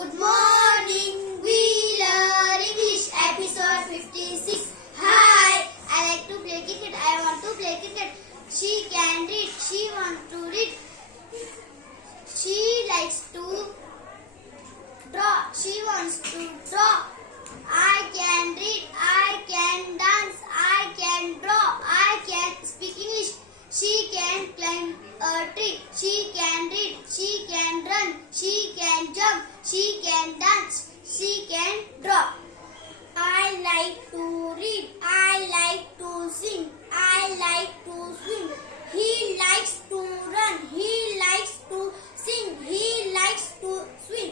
Good morning. We learn English episode 56. Hi, I like to play cricket. I want to play cricket. She can read. She wants to read. She likes to draw. She wants to draw. I can read. I can dance. I can draw. I can speak English. She can climb a tree. She can read. She can run. She can jump. She can dance. She can draw. I like to read. I like to sing. I like to swim. He likes to run. He likes to sing. He likes to swim.